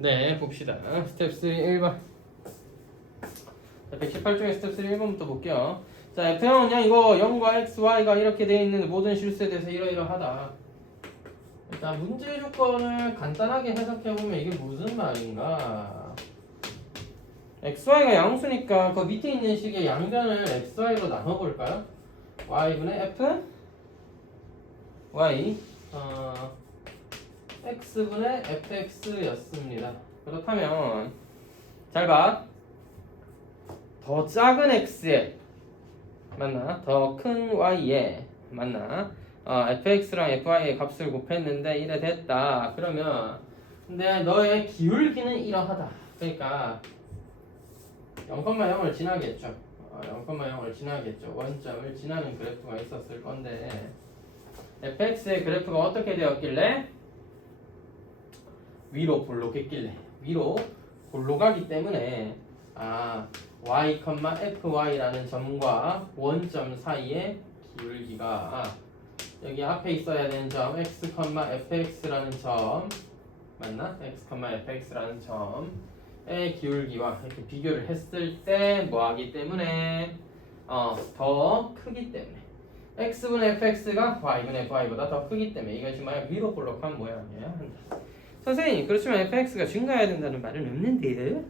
네, 봅시다. 스텝 3 1번. 자, 118쪽에 스텝 3 1번부터 볼게요. 자, F형은 그냥 이거 0과 x, y가 이렇게 되어 있는 모든 실수에 대해서 이러이러하다. 일단 문제 조건을 간단하게 해석해보면 이게 무슨 말인가? xy가 양수니까 그 밑에 있는 식의 양변을 xy로 나눠볼까요? y분의 f y x분의 fx였습니다. 그렇다면 잘 봐. 더 작은 x에 맞나? 더 큰 y에 맞나? fx랑 fy의 값을 곱했는데 이래 됐다. 그러면 근데 너의 기울기는 이러하다. 그러니까 0,0을 지나겠죠. 0,0을 지나겠죠. 원점을 지나는 그래프가 있었을 건데 fx의 그래프가 어떻게 되었길래? 위로 볼록했길래 위로 볼록하기 때문에 y, fy라는 점과 원점 사이의 기울기가 여기 앞에 있어야 되는 점 x, fx라는 점 맞나? x, fx라는 점의 기울기와 이렇게 비교를 했을 때 뭐하기 때문에 더 크기 때문에 x분의 fx가 y분의 fy보다 더 크기 때문에 이것이 만약 위로 볼록한 모양이에요. 선생님 그렇지만 fx가 증가해야 된다는 말은 없는데요?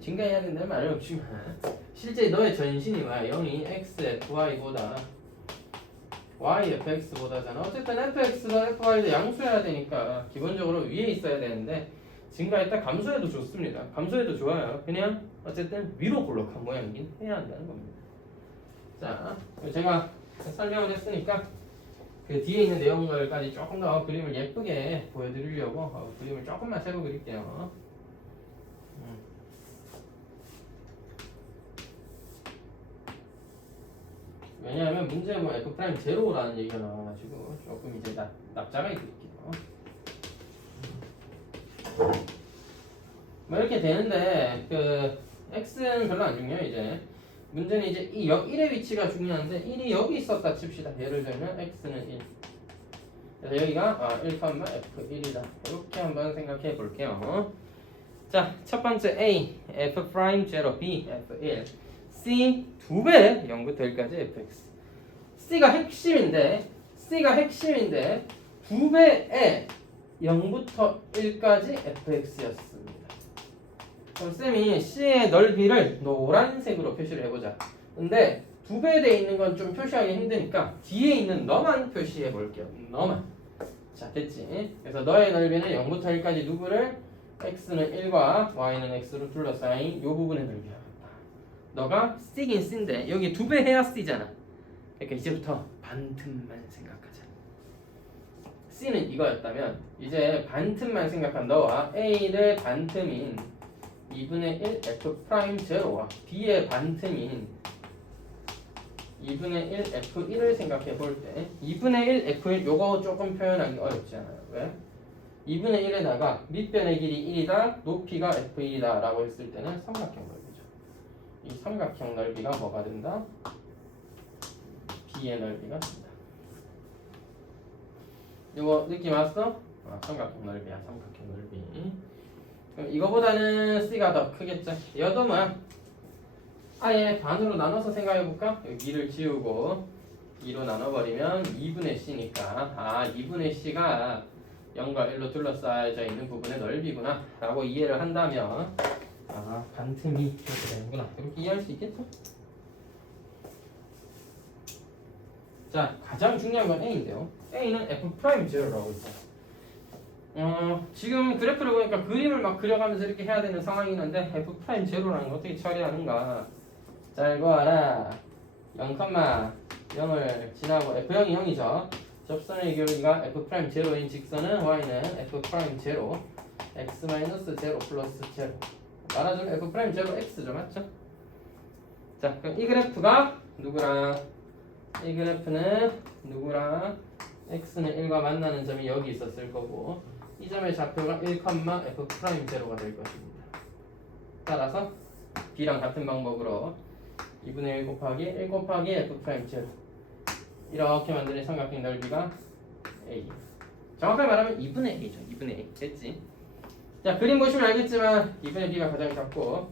증가해야 된다는 말은 없지만 실제 너의 전신이 뭐야? 0이 x, fy보다 y, fx보다잖아. 어쨌든 fx가 fy도 양수해야 되니까 기본적으로 위에 있어야 되는데 증가했다 감소해도 좋습니다. 감소해도 좋아요. 그냥 어쨌든 위로 볼록한 모양이긴 해야 한다는 겁니다. 자, 제가 설명을 했으니까 그 뒤에 있는 내용들까지 조금 더 그림을 예쁘게 보여드리려고 그림을 조금만 세고 그릴게요. 왜냐하면 문제에 뭐 F' 제로라는 얘기가 나와가지고 조금 이제 납작하게 그릴게요. 뭐 이렇게 되는데 그 x는 별로 안 중요해요. 이제 문제는 이제 이 1의 위치가 중요한데 1이 여기 있었다 칩시다. 예를 들면 x는 1 그래서 여기가 1,f1이다 이렇게 한번 생각해 볼게요. 자, 첫 번째 a f'0 b f1 c 2배 0부터 1까지 fx c가 핵심인데 2배에 0부터 1까지 fx였습니다. 그럼 쌤이 c의 넓이를 노란색으로 표시를 해보자. 근데 2배 돼 있는 건 좀 표시하기 힘드니까 뒤에 있는 너만 표시해 볼게요. 너만. 자, 됐지? 그래서 너의 넓이는 0부터 1까지 누구를? x는 1과 y는 x로 둘러싸인 요 부분의 넓이야. 너가 C긴 C인데 여기 2배 해야 C잖아. 그러니까 이제부터 반틈만 생각하자. C는 이거였다면 이제 반틈만 생각한 너와 A의 반틈인 2분의 1 F'0와 B의 반틈인 2분의 1 F1을 생각해 볼 때 2분의 1 F1 요거 조금 표현하기 어렵지 않아요. 왜? 2분의 1에다가 밑변의 길이 1이다 높이가 F1이다 라고 했을 때는 삼각형 넓이죠. 이 삼각형 넓이가 뭐가 된다? B의 넓이가 된다. 이거 느낌 왔어? 삼각형 넓이야. 삼각형 넓이. 그럼 이거보다는 C가 더 크겠죠? 얘도 뭐야? 아예 반으로 나눠서 생각해볼까? 여기 2를 지우고 2로 나눠버리면 2분의 C니까 2분의 C가 0과 1로 둘러싸여져 있는 부분의 넓이구나 라고 이해를 한다면 반틈이 이렇게 되는구나 이렇게 이해할 수 있겠죠? 자, 가장 중요한 건 A인데요. A는 F'0라고 있어요. 지금 그래프를 보니까 그림을 막 그려가면서 이렇게 해야 되는 상황이 있는데 F'0라는 걸 어떻게 처리하는가? 잘 봐라. 0,0을 지나고 F0이 0이죠. 접선의 기울기가 F'0인 직선은 y는 F'0 x-0 플러스 0 말하자면 F'0 x죠. 맞죠? 자, 그럼 이 그래프가 누구랑 이 그래프는 누구랑 x는 1과 만나는 점이 여기 있었을 거고 이 점의 좌표가 1, F'0가 될 것입니다. 따라서 b랑 같은 방법으로 2분의 1 곱하기 1 곱하기 F'0 이렇게 만드는 삼각형 넓이가 A. 정확하게 말하면 2분의 A죠. 2분의 A. 됐지? 자, 그림 보시면 알겠지만 2분의 b가 가장 작고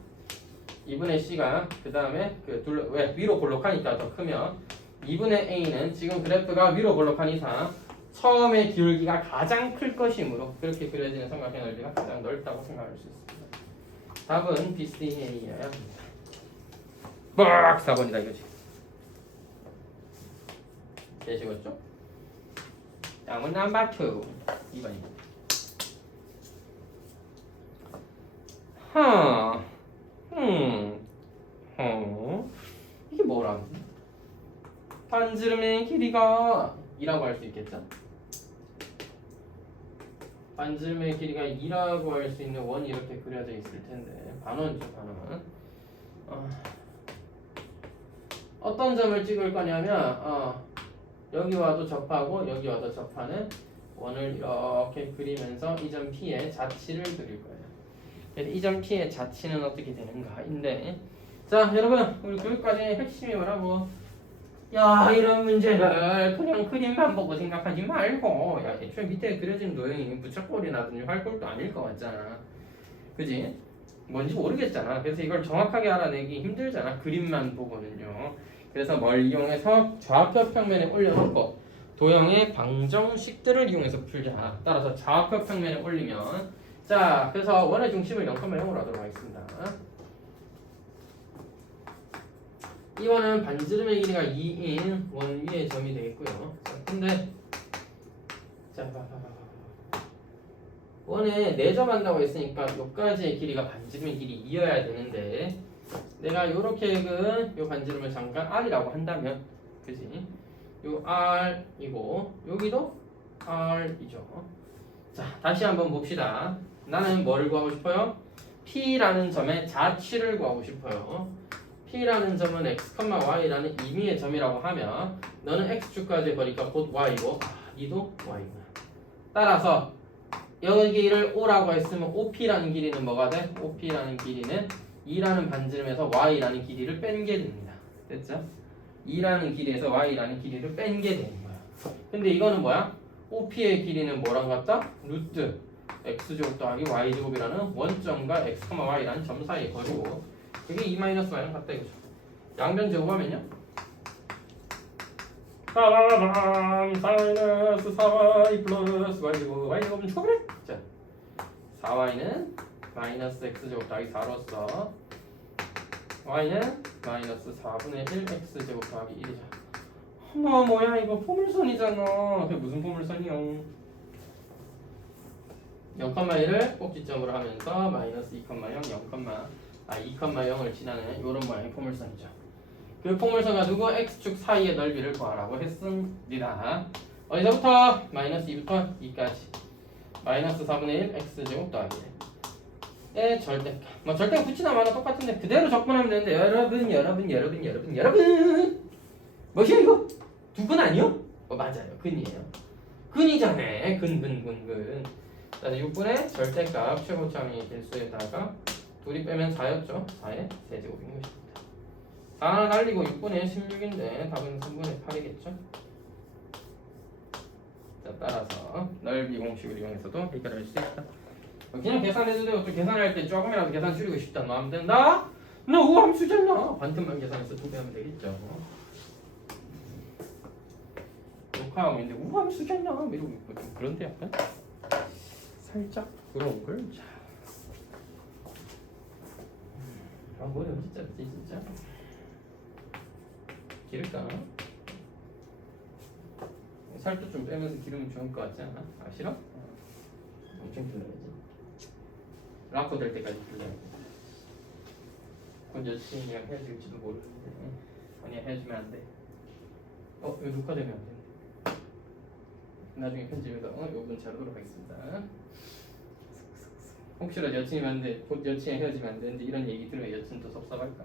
2분의 c가 그 다음에 왜 위로 볼록하니까 더 크면 2분의 a는 지금 그래프가 위로 볼록한 이상 처음에 기울기가 가장 클 것이므로 그렇게 그려지는 삼각형 넓이가 가장 넓다고 생각할 수 있습니다. 답은 BCA여야 합니다. 빡 4번이다 이거지. 되시겠죠? 다음은 넘버 2 2번입니다. 이게 뭐라? 반지름의 길이가 2라고 할 수 있겠죠? 반지름의 길이가 2라고 할 수 있는 원이 이렇게 그려져 있을 텐데 반원이죠, 반원. 어떤 점을 찍을 거냐면 여기 와도 접하고 여기 와도 접하는 원을 이렇게 그리면서 이 점 P의 자치를 그릴 거예요. 이 점 P의 자치는 어떻게 되는가인데, 자 여러분 우리 교육과정의 핵심이 뭐라고? 야 이런 문제를 그냥 그림만 보고 생각하지 말고 야 애초에 밑에 그려진 도형이 부착골이나든지 활골도 아닐 것 같잖아, 그지? 뭔지 모르겠잖아. 그래서 이걸 정확하게 알아내기 힘들잖아, 그림만 보고는요. 그래서 뭘 이용해서 좌표 평면에 올려놓고 도형의 방정식들을 이용해서 풀자. 따라서 좌표 평면에 올리면, 자 그래서 원의 중심을 0,0으로 하도록 하겠습니다. 이 원은 반지름의 길이가 2인 원 위의 점이 되겠고요. 자, 근데 자 원에 4점 한다고 했으니까 여기까지의 길이가 반지름의 길이 2여야 되는데 내가 요렇게 요 반지름을 잠깐 R이라고 한다면, 그지? 요 R이고 여기도 R이죠. 자 다시 한번 봅시다. 나는 뭐를 구하고 싶어요? P라는 점의 자취를 구하고 싶어요. P라는 점은 x, y라는 임의의 점이라고 하면 너는 x축까지의 거리가 곧 y고 이도 y구나. 따라서 여기를 O라고 했으면 OP라는 길이는 뭐가 돼? OP라는 길이는 2라는 반지름에서 y라는 길이를 뺀 게 됩니다. 됐죠? 2라는 길이에서 y라는 길이를 뺀 게 되는 거야. 근데 이거는 뭐야? OP의 길이는 뭐랑 같다? 루트 x제곱 더하기 y제곱이라는 원점과 x, y라는 점 사이의 거리고 그게 2-y랑 같다 이거죠. 양변 제곱하면요? 4 마이너스 4y 플러스 y제곱 y제곱은 초그래? 자 4y는 마이너스 x제곱 더하기 4로서 y는 마이너스 4분의 1 x제곱 더하기 1이죠. 뭐야 이거 포물선이잖아. 그게 무슨 포물선이요? 0,1을 꼭지점으로 하면서 마이너스 2,0 2,0을 지나는 이런 모양의 포물선이죠. 그 포물선 가지고 x축 사이의 넓이를 구하라고 했습니다. 어디서부터? 마이너스 2부터 2까지 마이너스 4분의 1 x제곱 더하기 1의 절대값. 뭐 절대값 붙이나 마나 똑같은데 그대로 접근하면 되는데 여러분 뭐야 이거? 두 근 아니요? 맞아요, 근이에요. 근이잖아. 근. 자 6분의 절대값 최고점이 개수에다가 둘이 빼면 4였죠. 4의 세제곱인 것입니다. 4 하나 날리고 6분의 16인데 답은 3분의 8이겠죠. 자 따라서 넓이 공식을 이용해서도 해결할 수 있다. 그냥 계산해도 되고 또 계산할 때 조금이라도 계산 줄이고 싶다 너 하면 된다. 너 우함수잖아. 반틈만 계산해서 2배 하면 되겠죠. 녹화하고 있는데 우함수잖아 이러고 있고 좀 그런데 약간 살짝 부러운 걸. 자, 머리 언제 자르지 진짜? 기를까? 살도 좀 빼면서 기르면 좋을 것 같지 않아? 아 싫어? 엄청 길러야지. 락커 될 때까지 길러야지. 곧 여친이랑 헤어질지도 모르는데 아니야 헤어지면 안 돼. 이거 녹화되면 안 돼. 나중에 편집해서 요건 자르도록 하겠습니다. 혹시라도 여친이 만데 곧 여친이 헤어지면 안 되는데 이런 얘기 들으면 여친도 섭섭할까?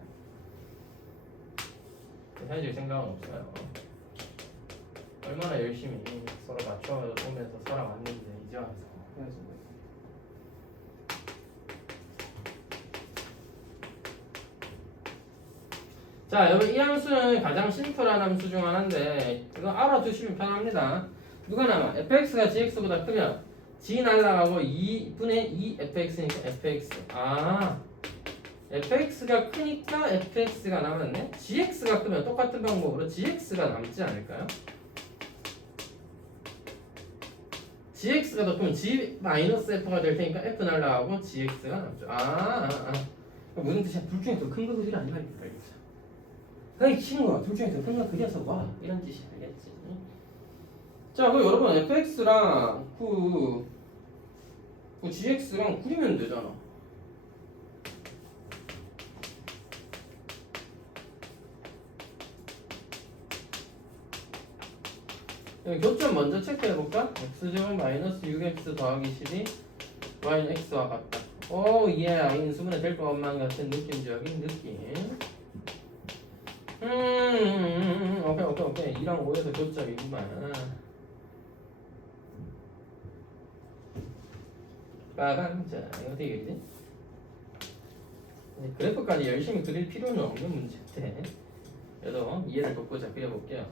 헤어질 생각은 없어요. 얼마나 열심히 서로 맞춰오면서 살아왔는데 이제 와서 헤어지고 있어요. 자 여러분 이 함수는 가장 심플한 함수 중 하나인데 이거 알아두시면 편합니다. 누가 남아? fx가 gx보다 크면 g 날라가고 2분의 2 fx니까 fx. 아, fx가 크니까 fx가 남았네. gx가 크면 똑같은 방법으로 gx가 남지 않을까요? gx가 더 크면 g-f가 될 테니까 f 날라가고 gx가 남죠. 무슨 뜻이야? 둘 중에 더 큰 거 그리라 이 말이야. 알겠죠? 아이 친구야, 둘 중에 더 큰 거 그려서 와 이런 뜻이야. 알겠지? 자, 그럼 여러분 fx랑 그 gx랑 그리면 되잖아. 교점 먼저 체크해볼까? x제곱 마이너스 6x 더하기 12 y는 x와 같다. 오 예, 인수분해 될 것만 같은 느낌적인 느낌. 오케이 2랑 5에서 교점이구만. 빠밤. 자, 이거 어떻게 그리지? 그래프까지 열심히 그릴 필요는 없는 문제인데 그래도 이해를 돕고자 그려볼게요.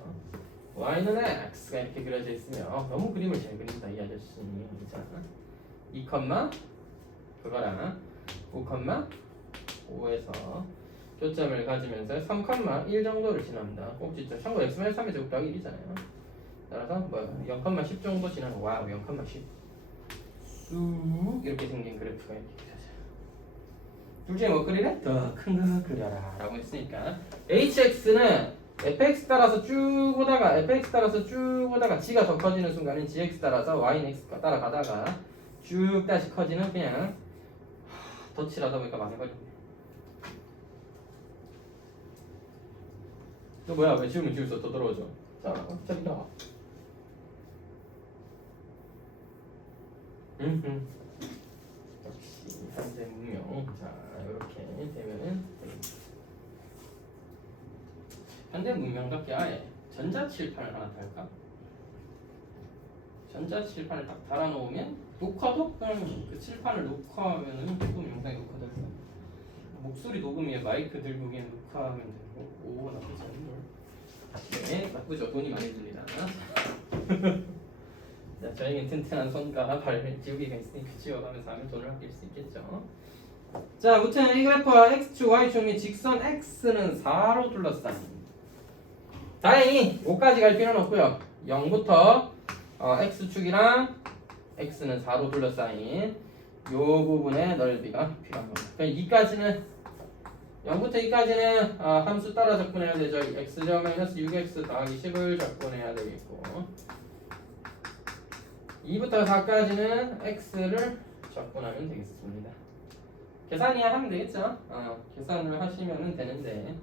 y는 x가 이렇게 그려져 있으면 너무 그림을 잘 그린다 이 아저씨. 자, 2, 그거랑 5,5에서 교점을 가지면서 3,1 정도를 지납니다. 꼭지점. 참고 x만 3의 제곱 더하기 1이잖아요. 따라서 뭐 0,10 정도 지나는 와우 0,10 쑥 이렇게 생긴 그래프가 이렇게 그려져요. 둘 중에 뭐 그리래? 더 큰 거 그려라 라고 했으니까 hx는 fx 따라서 쭉 오다가 g가 더 커지는 순간은 gx 따라서 y는 x가 따라가다가 쭉 다시 커지는 그냥 덧칠하다 보니까 망해버렸네. 너 뭐야? 왜 지우면 지울수록 더 더러워져? 자, 저기 나와. 역시 현재 문명. 자, 이렇게 되면은 현대 문명답게 아예 전자칠판을 하나 달까? 전자칠판을 딱 달아놓으면 녹화도 그냥 그 칠판을 녹화하면은 조금 영상이 녹화될까? 목소리 녹음에 마이크 들고 그냥 녹화하면 되고. 오, 나쁘지 않네. 네, 나쁘죠. 돈이 많이 들리잖아. 자, 저에겐 튼튼한 손과 발 지우개가 있으니까 지워가면서 하면 돈을 아낄 수 있겠죠. 자, 무튼 이 그래프와 x축, y축 및 직선 x는 4로 둘러싸인. 다행히 5까지 갈 필요는 없고요. 0부터 x축이랑 x는 4로 둘러싸인 요 부분의 넓이가 필요한 겁니다. 그럼 2까지는 0부터 2까지는 함수 따라 적분해야 되죠. x제곱 마이너스 6x 더하기 10을 적분해야 되겠고 2부터 4까지는 x를 적분하면 되겠습니다. 계산이야 하면 되겠죠. 계산을 하시면 되는데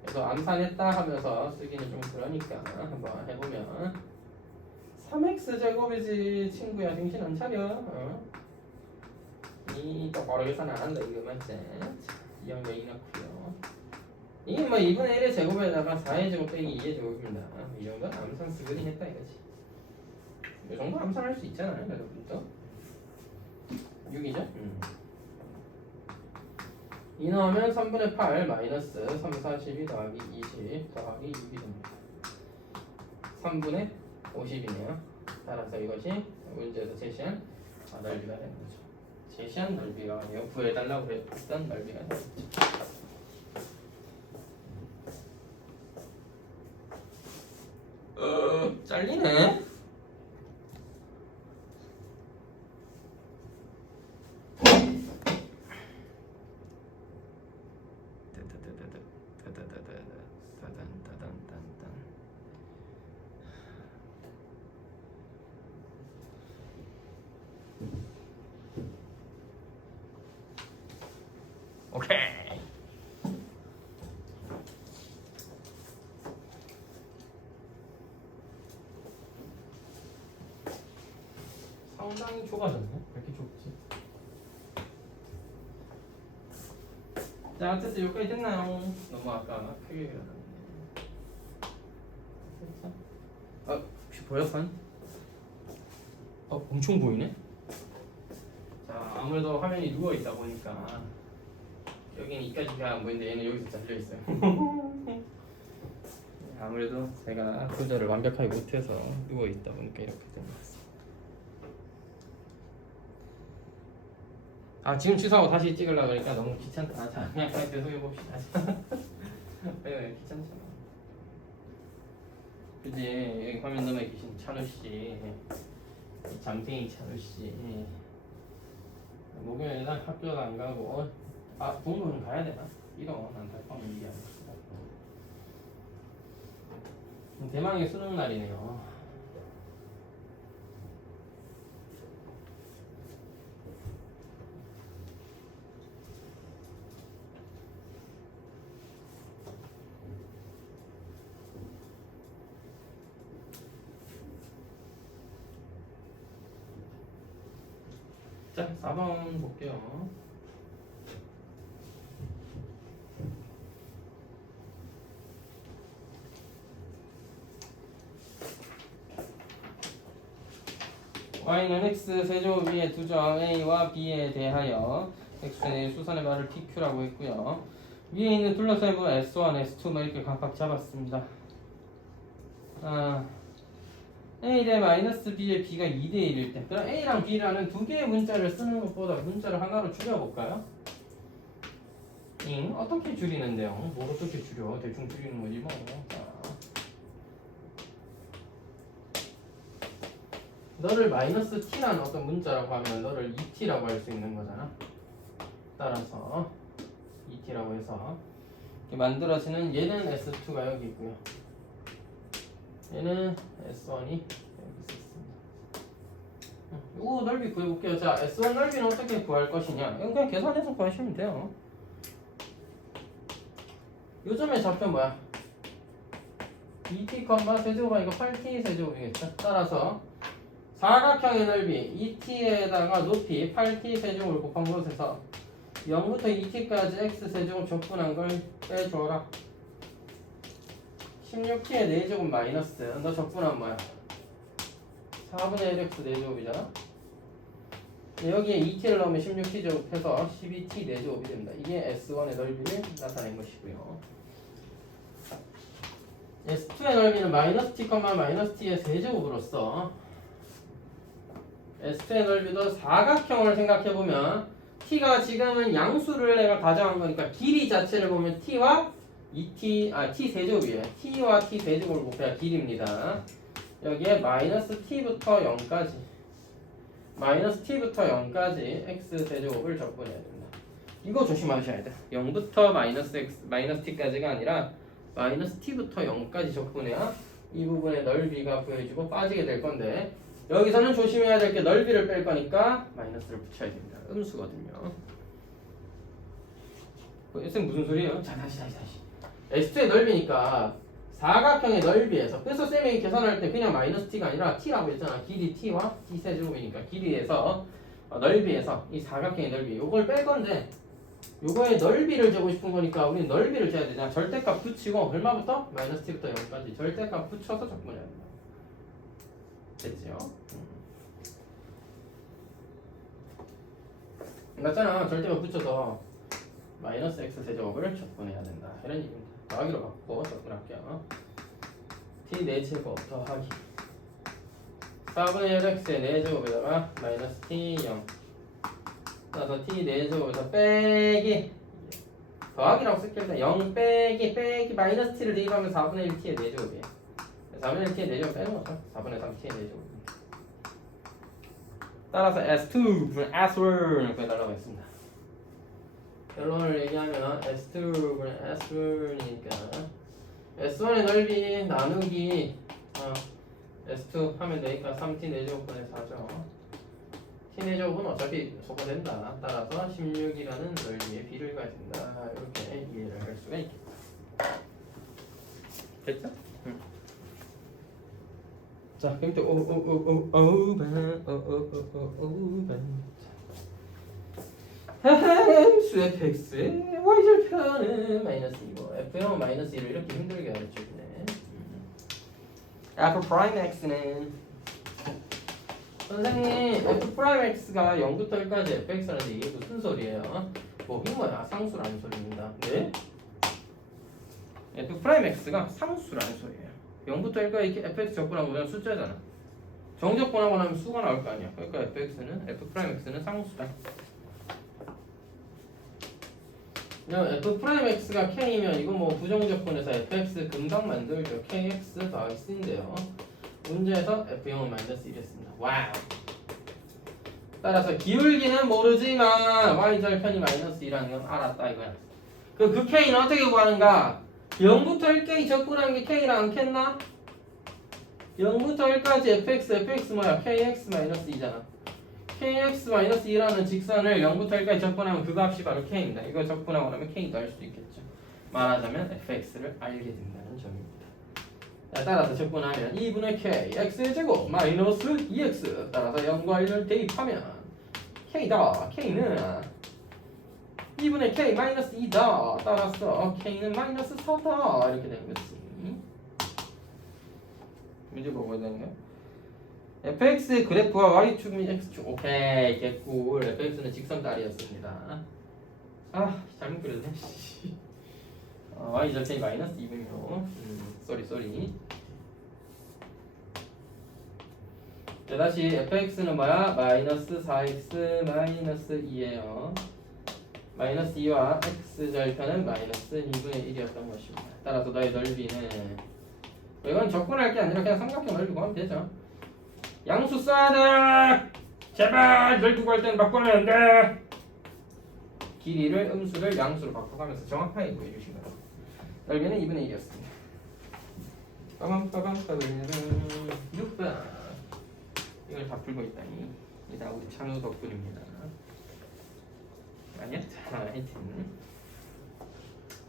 그래서 암산했다 하면서 쓰기는 좀 그러니까 한번 해보면 3x 제곱이지 친구야. 정신 안 차려. 이 똑바로 계산 안 한다 이거 맞지? 이 형 여기 넣고요. 이게 뭐 2분의 1의 제곱에다가 4의 제곱 빼기 2의 제곱입니다. 이 정도는 암산 스그린 했다 이거지. 이 정도 암산할 수 있잖아요 여러분도. 6이죠? 2 넣으면 3분의 8 마이너스 3, 42 더하기 20 더하기 6이 됩니다. 3분의 50이네요. 따라서 이것이 문제에서 제시한 넓이가 되는 거죠. 제시한 넓이가 아니에요. 구해달라고 했던 넓이가 되겠죠. 잘리네. 오케이. 상당히 좁아졌네. 왜 이렇게 좁지? 자, 됐어. 여기까지 됐나요? 너무 아까 크게 그려놨네. 됐어? 혹시 보여, 선? 엄청 보이네? 자, 아무래도 화면이 누워있다 보니까 여기는 이까지 안 보이는데 얘는 여기서 잘려있어요. 아무래도 제가 조절을 완벽하게 못해서 누워있다 보니까 이렇게 된 것 같습니다. 아 지금 취소하고 다시 찍으려고 그러니까 너무 귀찮다. 아, 자 그냥 계속 해봅시다. 왜 귀찮잖아. 그지? 여기 화면 너머에 계신 찬우씨, 잠탱이 찬우씨, 목요일날 학교도 안 가고, 아 공부는 가야 되나? 이런 난 달빵을 얘기하는 거다. 대망의 수능 날이네요. 자, 4번 볼게요. y는 x 세제곱 위에 두점 a와 b에 대하여 x의 수선의 말을 pq라고 했고요. 위에 있는 둘러싸인 부분 s1, s2 뭐 이렇게 각각 잡았습니다. a 대 마이너스 b의 b가 2대 1일 때, 그럼 a랑 b라는 두 개의 문자를 쓰는 것보다 문자를 하나로 줄여볼까요? 어떻게 줄이는데요? 뭘 어떻게 줄여? 대충 줄이는 거지 뭐. 자. 너를 마이너스 t라는 어떤 문자라고 하면 너를 2t라고 할 수 있는 거잖아. 따라서 2t라고 해서 이렇게 만들어지는 얘는 s2가 여기 있고요. 얘는 s1이 여기 있습니다. 요 넓이 구해볼게요. 자, s1 넓이는 어떻게 구할 것이냐? 이건 그냥 계산해서 구하시면 돼요. 요점의 좌표 뭐야? 2t, 세제곱하니까 8t 세제곱이겠죠? 따라서 사각형의 넓이 2t에다가 높이 8t 세제곱을 곱한 것에서 0부터 2t까지 x 세제곱 적분한 걸 빼줘라. 16t의 4제곱 마이너스 너 적분한 뭐야? 4분의 1x 4제곱이잖아? 여기에 2t를 넣으면 16t 제곱해서 12t 4제곱이 됩니다. 이게 S1의 넓이를 나타낸 것이고요. S2의 넓이는 마이너스 t, 마이너스 t의 세제곱으로서 S2의 넓이도 사각형을 생각해보면 t가 지금은 양수를 내가 가져간 거니까 길이 자체를 보면 t와 2t, t 세제곱이에요. t와 t 세제곱을 곱해야 길이입니다. 여기에 마이너스 t부터 0까지 마이너스 t부터 0까지 x 세제곱을 적분해야 됩니다. 이거 조심하셔야 돼. 0부터 마이너스 t까지가 아니라 마이너스 t부터 0까지 적분해야 이 부분의 넓이가 구해지고 빠지게 될 건데 여기서는 조심해야 될 게 넓이를 뺄 거니까 마이너스를 붙여야 됩니다. 음수거든요. 쌤 무슨 소리예요? 자 다시 S2의 넓이니까 사각형의 넓이에서 그래서 쌤이 계산할 때 그냥 마이너스 t가 아니라 t라고 했잖아. 길이 t와 t 세제곱이니까 길이에서 넓이에서 이 사각형의 넓이 요걸 뺄 건데 요거의 넓이를 재고 싶은 거니까 우리는 넓이를 재야 되잖아. 절대값 붙이고 얼마부터? 마이너스 t부터 0까지 절대값 붙여서 적분해야 된다. 됐지요? 맞잖아. 절대값 붙여서 마이너스 x 세제곱을 적분해야 된다. 이런 얘기입니다. 더하기로 바꾸고 적분할게요. t 4제곱 더하기 4분의 1x의 4제곱에다가 마이너스 t 0 따라서 t 4제곱에서 빼기 더하기라고 쓸게요. 0 빼기 마이너스 t를 대입하면 4분의 1t의 4제곱이에요. 4분의 1t의 4제곱 빼는 거죠. 4분의 3t의 4제곱. 따라서 S2 분의 S1을 구해달라고 했습니다. 결론을 얘기하면 S2 분의 S1이니까 S1의 넓이 나누기 S2 하면 되니까 3t 4제곱분의 4죠. t 4제곱은 어차피 소거된다. 따라서 16이라는 넓이의 b를 가진다. 이렇게 이해를 할 수가 있겠다. 됐죠? 자, 그럼 또 함수 fx의 y절편은 마이너스 2고 f는 마이너스 1을 이렇게 힘들게 가르쳐 주네. f 프라임 x는 선생님 f 프라임 x가 0부터 1까지 fx라는데 이게 무슨 소리예요? 뭐긴 뭐야? 상수라는 소리입니다. 네? f 프라임 x가 상수라는 소리예요. 0부터 1까지 이렇게 fx 적분하고 그냥 숫자잖아. 정적분하고 나면 수가 나올 거 아니야. 그러니까 fx는 f 프라임 x는 상수다. F'X가 K면 이거 뭐 부정적분에서 fx 금방 만들죠. kx 더하기 c인데요. 문제에서 f0은 마이너스 1이었습니다. 와우. 따라서 기울기는 모르지만 y절편이 마이너스 2라는 건 알았다 이거야. 그 k는 어떻게 구하는가? 0부터 1까지 적분한 게 k랑 않겠나? 0부터 1까지 fx 뭐야? kx 마이너스 2잖아. kx-2라는 직선을 0부터 1까지 적분하면 그 값이 바로 k입니다. 이거 적분하고 나면 k 넣을 수도 있겠죠. 말하자면 fx를 알게 된다는 점입니다. 자, 따라서 적분하면 2분의 k x제곱 마이너스 2x 따라서 0과 1을 대입하면 k다. k는 2분의 k 마이너스 2다. 따라서 k는 마이너스 4다. 이렇게 되는 거지. 문제 보고 되는 거야? fx 그래프와 y축 및 x축. 오케이 개꿀. fx는 직선다리였습니다. 아 잘못 그렸네. y절편이 마이너스 2분이요. 쏘리. 자 다시 fx는 뭐야? 마이너스 4x 마이너스 2예요. 마이너스 2와 x절편은 마이너스 2분의 1이었던 것입니다. 따라서 너의 넓이는 이건 적분할 게 아니라 그냥 삼각형 넓이 구하면 되죠. 양수 써야 돼. 제발 넓이 구할 때는 바꾸면 안 돼. 길이를 음수를 양수로 바꿔가면서 정확하게 구해주시면 넓이는 2분의 1이었습니다. 빠밤 6번. 이걸 다 풀고 있다니. 이다 우리 찬우 덕분입니다. 아니야? 자, 하여튼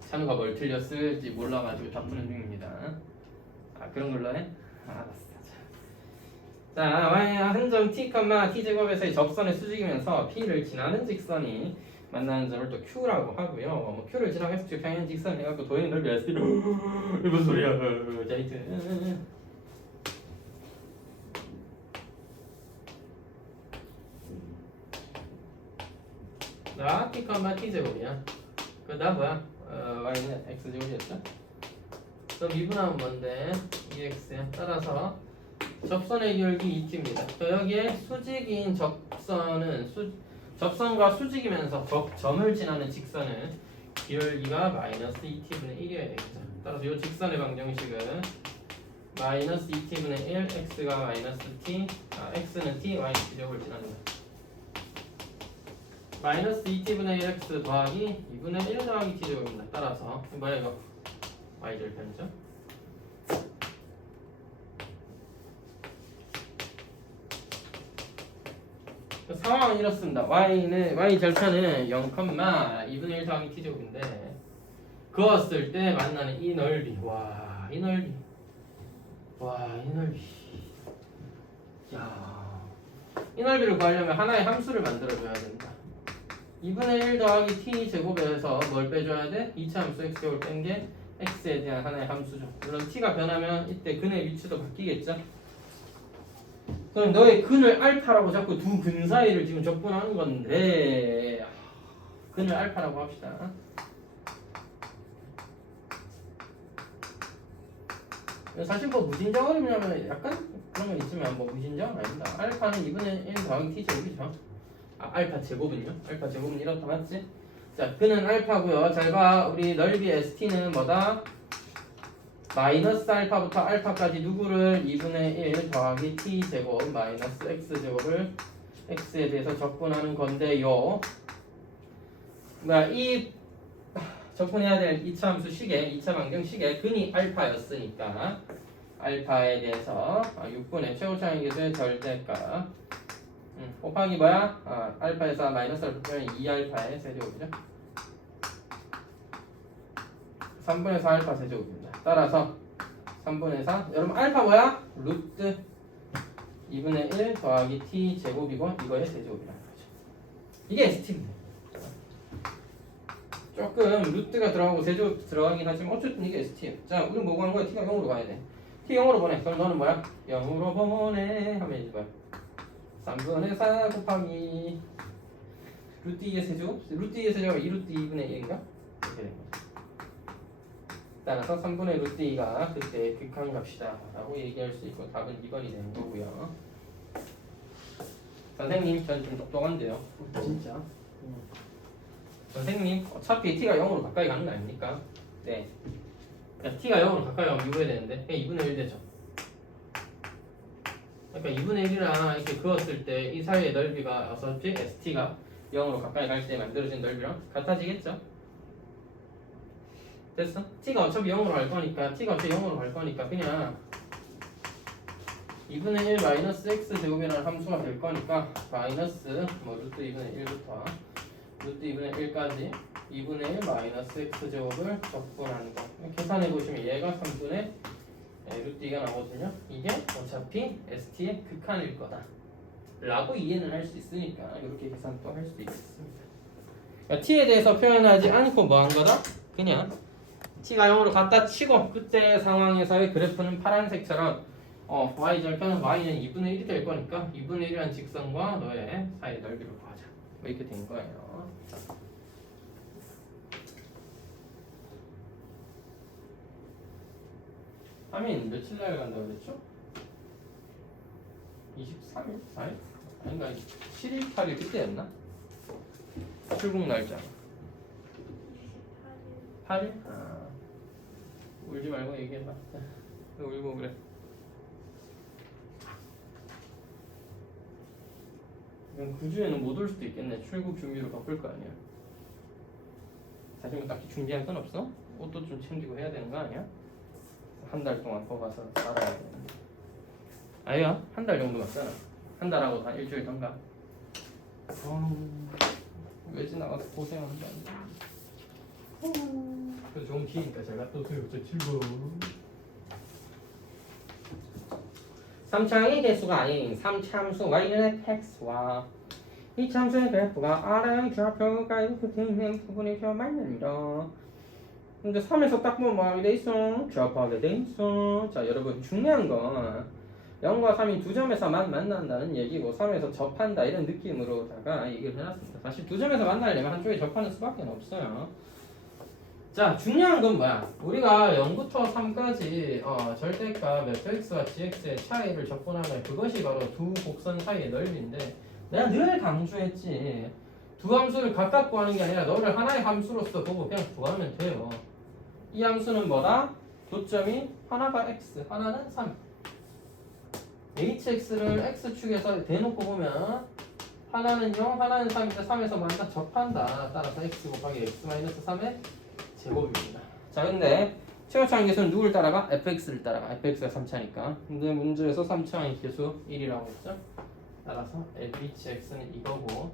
찬우가 뭘 틀렸을지 몰라가지고 다 푸는 중입니다. 아 그런 걸로 해? 알았어. 자, y의 한점 t, t제곱에서의 접선의 수직이면서 p를 지나는 직선이 만나는 점을 또 q라고 하고요. 뭐 q를 지나고 x축 평행 직선 해갖고 도형의 넓이 s 이거 무슨 소리야? 자, 하여튼 나 t, t제곱이야. 그나 뭐야? y는 x제곱이었죠? 그럼 미분하면 뭔데? 2x야. 따라서 접선의 기울기 2t입니다. 여기에 수직인 접선과 수직이면서 점을 지나는 직선은 기울기가 마이너스 2t분의 1이어야 되겠죠. 따라서 이 직선의 방정식은 마이너스 2t분의 1, x가 마이너스 t, x는 t, y는 t제곱을 지납니다. 마이너스 2t분의 1x 더하기 2분의 1 더하기 t제곱입니다. 따라서 뭐야 이거? y절편이죠. 상황은 이렇습니다. y절편은 0,2분의 1 더하기 t제곱인데 그었을 때 만나는 이 넓이. 이 넓이. 야, 이 넓이를 구하려면 하나의 함수를 만들어줘야 된다. 2분의 1 더하기 t제곱에서 뭘 빼줘야 돼? 2차 함수 x제곱을 뺀 게 x에 대한 하나의 함수죠. 물론 t가 변하면 이때 근의 위치도 바뀌겠죠. 그럼 너의 근을 알파라고 자꾸 두 근 사이를 지금 적분하는 건데 근을 알파라고 합시다. 사실 뭐 무진장어림이라면 약간 그런 건 있지만 뭐 무진장은 아닙니다. 알파는 2분의 1 더하기 t제곱이죠. 알파 제곱은요? 알파 제곱은 이렇다 맞지? 자, 근은 알파고요. 잘 봐. 우리 넓이 st는 뭐다? 마이너스 알파부터 알파까지 누구를 2분의 1 더하기 t제곱 마이너스 x제곱을 x에 대해서 적분하는 건데요. 이 적분해야 될 2차 함수 식의 2차 방정식의 근이 알파였으니까 알파에 대해서 6분의 최고차항계수의 절대값 곱하기 뭐야? 알파에서 마이너스 알파 빼면 2알파의 세제곱이죠. 3분의 4 알파 세제곱입니다. 따라서 3분의 4 여러분 알파 뭐야? 루트 2분의 1 더하기 t 제곱이고 이거의 세제곱이라는 거죠. 이게 st입니다. 조금 루트가 들어가고 세제곱 들어가긴 하지만 어쨌든 이게 st예요. 자 우리 뭐 구하는 거야? t가 0으로 가야 돼. t 0으로 보내. 그럼 너는 뭐야? 0으로 보내 하면 이제 뭐야? 3분의 4 곱하기 루트 2의 세제곱? 루트 2의 세제곱이 2루트 2분의 1인가? 이렇게 된 거죠. 따라서 3분의 루트 2가 그때 극한값이다 라고 얘기할 수 있고 답은 2번이 되는 거고요. 선생님 전 좀 똑똑한데요. 진짜. 선생님 어차피 t가 0으로 가까이 가는 거 아닙니까? 네. 그러니까 t가 0으로 가까이 가면 미분해야 되는데 그냥 2분의 1 되죠. 그러니까 2분의 1이랑 이렇게 그었을 때 이 사이의 넓이가 어차피 st가 0으로 가까이 갈 때 만들어진 넓이랑 같아지겠죠? 됐어? t가 어차피 0으로 갈 거니까 그냥 2분의 1 마이너스 x 제곱이라는 함수가 될 거니까 마이너스 루트 2분의 1부터 루트 2분의 1까지 2분의 1 마이너스 x 제곱을 적분하는 거. 계산해 보시면 얘가 3분의 루트 2가 나오거든요. 이게 어차피 st의 극한일 거다 라고 이해는 할 수 있으니까 이렇게 계산 또 할 수 있겠습니다. 그러니까 t에 대해서 표현하지 않고 뭐 한 거다? 그냥 t가 0으로 갖다 치고 그때 상황에서의 그래프는 파란색처럼 y절편은 y는 2분의 1이 될 거니까 2분의 1이라는 직선과 너의 사이의 넓이를 구하자. 뭐 이렇게 된 거예요. 3일 며칠 날 간다고 그랬죠? 23일? 4일? 아닌가? 7일, 8일 그때였나? 출국 날짜 8일? 아, 울지 말고 얘기해봐. 왜 울고 그래? 그럼 그 주에는 못 올 수도 있겠네. 출국 준비로 바쁠 거 아니야. 사실 뭐 딱히 준비할 건 없어? 옷도 좀 챙기고 해야 되는 거 아니야? 한 달 동안 거 가서 살아야 되는데. 아니야, 한 달 정도 갔잖아. 한 달하고 다 일주일 던가. 외지 나가서 고생한다. 그래도 좋은 기회니까 잘 갔다 오세요. 저 친구. 3차항의 개수가 아닌 3참수 y는 x와 이 참수의 그래프가 아래의 좌표가 이렇게 되는 부분이 좀 맞습니다. 근데 3에서 딱 보면 뭐하게 돼 있어? 접하게 돼 있어. 자, 여러분 중요한 건 0과 3이 두 점에서 만난다는 얘기고 3에서 접한다 이런 느낌으로다가 얘기를 해놨습니다. 사실 두 점에서 만나려면 한쪽에 접하는 수밖에 없어요. 자, 중요한 건 뭐야? 우리가 0부터 3까지 절대값 fx와 gx의 차이를 접근하면 그것이 바로 두 곡선 사이의 넓이인데 내가 늘 강조했지. 두 함수를 각각 구하는 게 아니라 너를 하나의 함수로서 보고 그냥 구하면 돼요. 이 함수는 뭐다? 교점이 하나가 x, 하나는 3. hx를 x축에서 대놓고 보면 하나는 0, 하나는 3인데 3에서 만나 접한다. 따라서 x 곱하기 x-3의 제곱입니다. 자, 근데 최고차항 계수는 누굴 따라가? fx를 따라가. fx가 3차니까. 근데 문제에서 3차항의 계수 1이라고 했죠? 따라서 fx는 이거고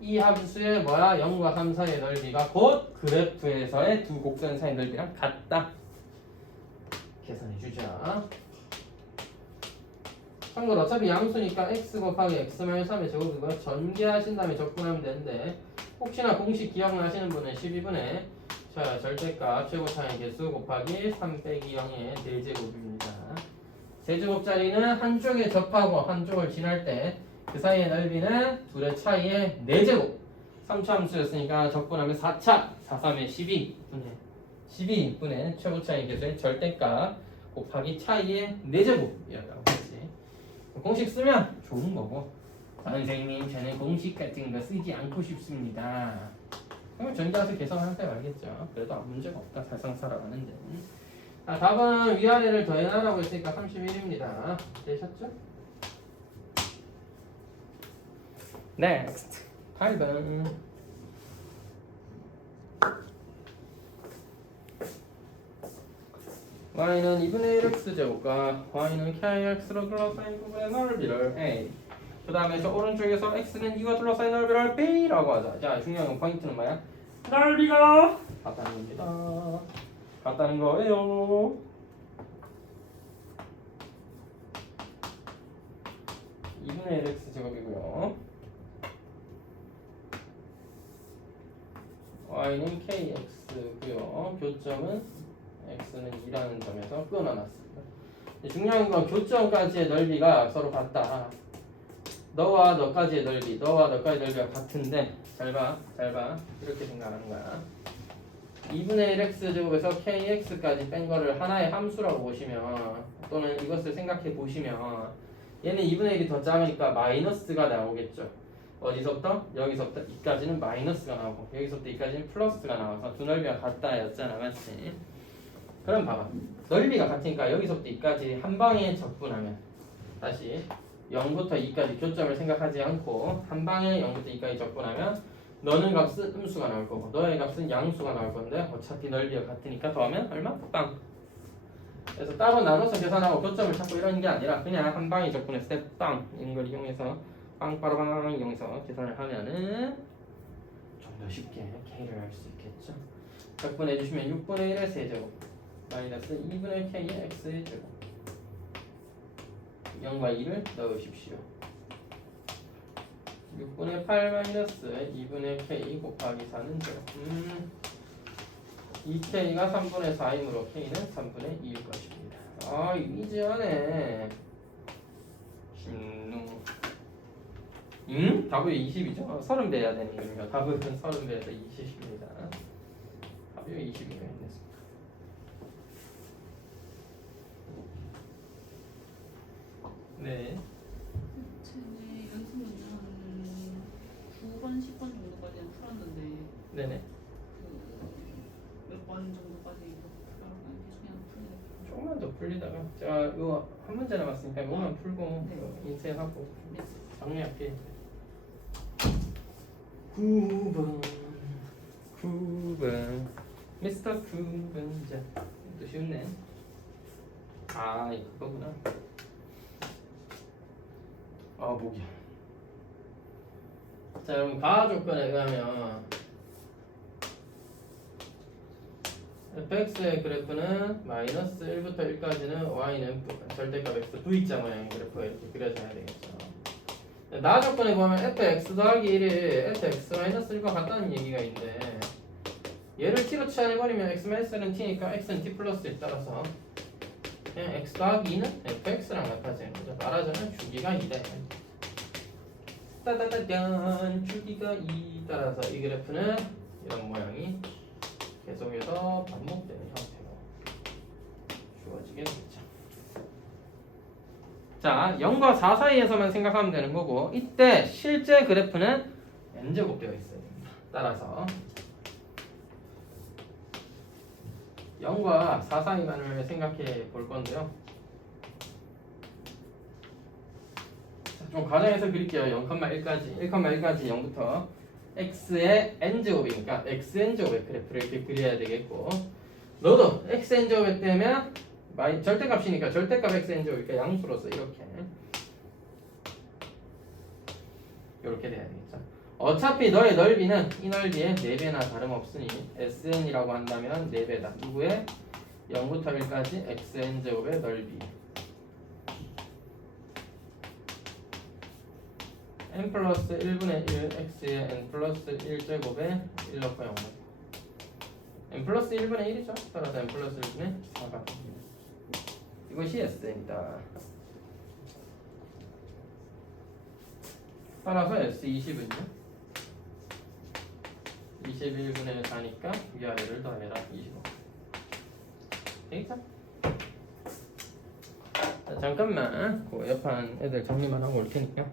이 함수의 뭐야? 0과 3 사이의 넓이가 곧 그래프에서의 두 곡선 사이의 넓이랑 같다. 계산해주자. 참고로 어차피 양수니까 x 곱하기 x-3의 제곱이고요. 전개하신 다음에 접근하면 되는데 혹시나 공식 기억나시는 분은 12분의 자, 절대값 최고차항의 개수 곱하기 3 빼기 0의 대제곱입니다. 세제곱짜리는 한쪽에 접하고 한쪽을 지날 때 그 사이의 넓이는 둘의 차이의 4제곱. 3차 함수였으니까 접근하면 4차 4, 3의 12분의 최고차항의 개수의 절대값 곱하기 차이의 4제곱이라고 했지. 공식 쓰면 좋은 거고 선생님 저는 공식 같은 거 쓰지 않고 싶습니다. 그러면 전개해서 계산할 때 말겠죠. 그래도 아무 문제가 없다. 살상 살아가는데. 자, 답은 위아래를 더해놔라고 했으니까 31입니다. 되셨죠? Next. 8번. y는 2분의 1x 제곱과 y는 kx로 둘러싸인 부분의 넓이를 a. 그 다음에 저 오른쪽에서 x는 2와 둘러싸인 넓이를 b라고 하자. 자, 중요한 건 포인트는 뭐야? 넓이가 같다는 겁니다. 같다는 거예요. 2분의 1x 제곱이고요. y는 kx고요. 교점은 x는 2라는 점에서 끊어놨습니다. 중요한 건 교점까지의 넓이가 서로 같다. 너와 너까지의 넓이, 너와 너까지의 넓이가 같은데 잘 봐. 이렇게 생각하는 거야. 2분의 1x 제곱에서 kx까지 뺀 거를 하나의 함수라고 보시면 또는 이것을 생각해 보시면 얘는 2분의 1이 더 작으니까 마이너스가 나오겠죠. 어디서부터? 여기서부터 2까지는 마이너스가 나오고 여기서부터 2까지는 플러스가 나와서 두 넓이가 같다였잖아, 맞지? 그럼 봐봐. 넓이가 같으니까 여기서부터 2까지 한 방에 적분하면 다시 0부터 2까지 교점을 생각하지 않고 한 방에 0부터 2까지 적분하면 너는 값은 음수가 나올 거고 너의 값은 양수가 나올 건데 어차피 넓이가 같으니까 더하면 얼마? 빵. 그래서 따로 나눠서 계산하고 교점을 찾고 이런 게 아니라 그냥 한 방에 적분했을 때 빵 이런 걸 이용해서 빵빠라빵 이용해서 계산을 하면은 좀 더 쉽게 K를 알 수 있겠죠. 적분해 주시면 6분의 1의 세제곱 마이너스 2분의 K의 X의 제곱 0과 2를 넣으십시오. 6분의 8 마이너스 2분의 K 곱하기 4는 제곱 2K가 3분의 4이므로 K는 3분의 2일 것입니다. 아 이지하네. 답이 20이죠? 30배 해야 되는 거니까 답은 30배에서 20입니다. 답이 20이가 있습니다. 네. 쟤네 연습 문제 한 9번, 10번 정도까지는 풀었는데 네네. 몇 번 정도까지 그냥 풀어야 조금만 더 풀리다가 제가 이거 한 문제 남았으니까 이거만 풀고 네. 인쇄하고 네. 정리할게요. 9번 미스터 9번 자, 또 쉬웠네. 아 이거 그거구나. 아 목이야. 자 여러분 가하 조건에 의하면 fx의 그래프는 마이너스 1부터 1까지는 y는 절대값 x V자 모양의 그래프가 이렇게 그려져야 되겠죠. 나 조건에 보면 fx 더하기 1이 fx 마이너스 1과 같다는 얘기가 있는데 얘를 t로 치환해버리면 x 마이너스 1은 t니까 x는 t 플러스 1 따라서 그냥 x 더하기 2는 fx랑 같아지는 거죠. 말하자면 주기가 2래. 따다다단 주기가 2 따라서 이 그래프는 이런 모양이 계속해서 반복되는 형태로 주어지게 되죠. 자, 0과 4 사이에서만 생각하면 되는 거고 이때 실제 그래프는 n제곱 되어 있어야 됩니다. 따라서 0과 4 사이만을 생각해 볼 건데요. 자, 좀 과장해서 그릴게요. 0,1까지 1,1까지 0부터 x의 n제곱이니까 xn제곱의 그래프를 이렇게 그려야 되겠고 너도 xn제곱에 되면 절대값이니까 절대값 xn제곱이니까 양수로서 이렇게 돼야 되겠죠. 어차피 너의 넓이는 이 넓이의 4배나 다름없으니 sn이라고 한다면 4배다. 누구의? 0부터 1까지 xn제곱의 넓이 n 플러스 1분의 1 x의 n 플러스 1제곱에 1 넣고 0 n 플러스 1분의 1이죠. 따라서 n 플러스 1분의 4가 이것이 S입니다. 따라서 S20은요 21분의 4니까 위아래를 더해라 25 되겠죠? 자, 잠깐만 그 옆판 애들 정리만 하고 올 테니까